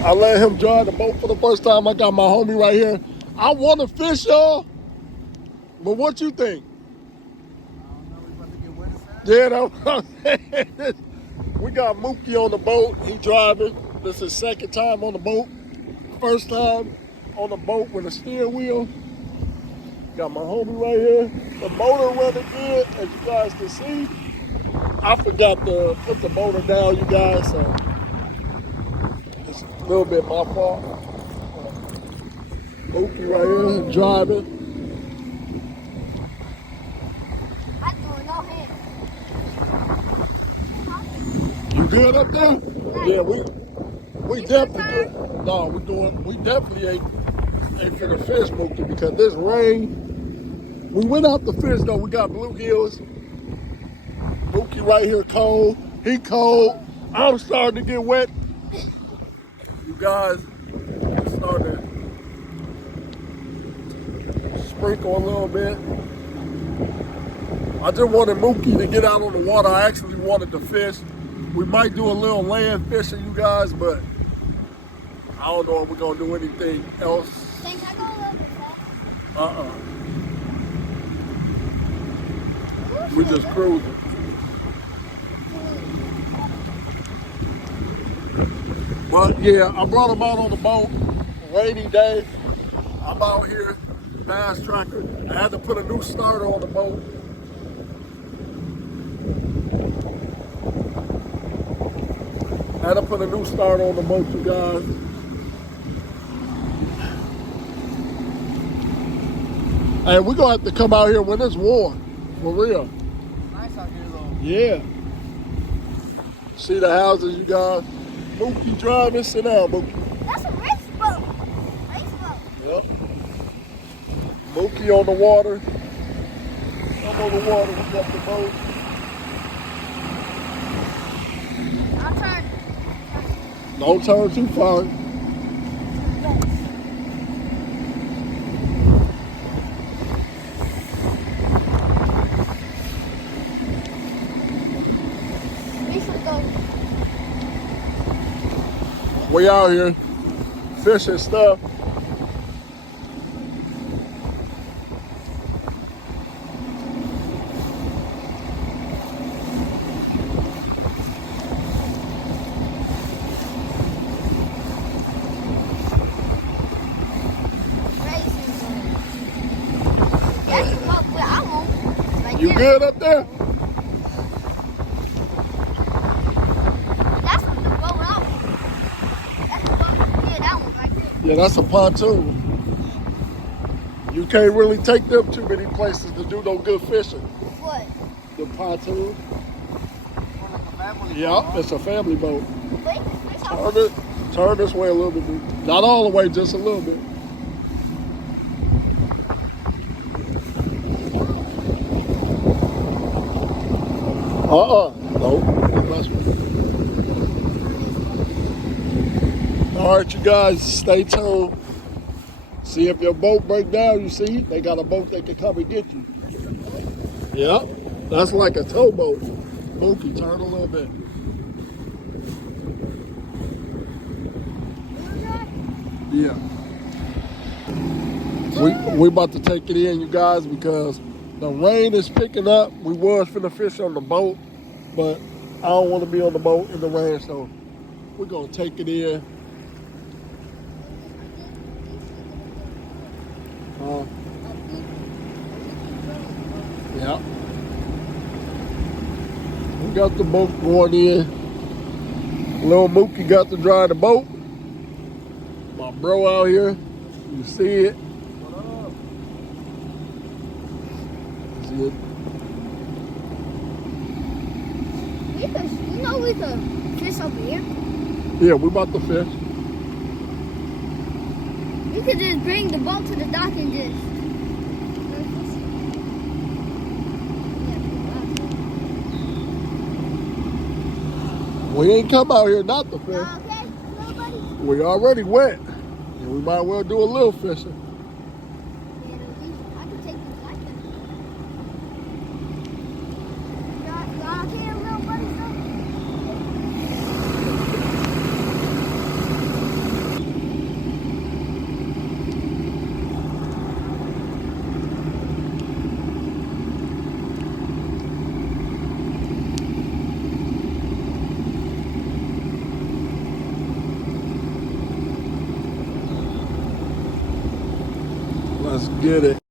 I let him drive the boat for the first time. I got my homie right here. I want to fish, y'all. But what you think? Yeah, that's what I'm saying. We got Mookie on the boat. He driving. This is his second time on the boat. First time on the boat with a steering wheel. Got my homie right here. The motor running good, as you guys can see. I forgot to put the motor down, you guys, so it's a little bit my fault. Mookie right here driving. I do no hands. You good up there? Yeah, we definitely good. No, we definitely ain't finna fish, Mookie, because this rain. We went out to fish though. We got bluegills. Mookie right here cold. He cold. I'm starting to get wet. You guys starting to sprinkle a little bit. I just wanted Mookie to get out on the water. I actually wanted to fish. We might do a little land fishing, you guys, but I don't know if we're gonna do anything else. Can I go a little bit fast? We just cruising. But yeah, I brought him out on the boat. Rainy day. I'm out here, fast tracker. I had to put a new starter on the boat. I had to put a new starter on the boat, you guys. And we're gonna have to come out here when it's warm. For real. Nice out here though. Yeah. See the houses, you guys. Mookie driving, sit down, Mookie. That's a race boat. Race boat. Yep. Mookie on the water. I'm on the water, we got the boat. I'll turn. Don't turn too far. We out here fishing stuff. You good up there? That's the boat out. That's the boat. Yeah, that one right there. Yeah, that's a pontoon. You can't really take them too many places to do no good fishing. What? The pontoon. Like a family Yeah, boat. it's a family boat. Wait, this Turn this way a little bit. Not all the way, just a little bit. No. All right, you guys, stay tuned. See if your boat break down. You see, they got a boat that can come and get you. Yep, that's like a towboat. Mookie, turn a little bit. Yeah. We about to take it in, you guys, because the rain is picking up. We was finna fish on the boat, but I don't want to be on the boat in the rain, so we're gonna take it in. Yeah. We got the boat going in. Little Mookie got to drive the boat. My bro out here, you see it. See it. You know we could fish over here. Yeah, we about to fish. You could just bring the boat to the dock and just. We ain't come out here not to fish. Okay, nobody. We already wet. And we might well do a little fishing. I could take this like that. Y'all okay, little buddy? Let's get it.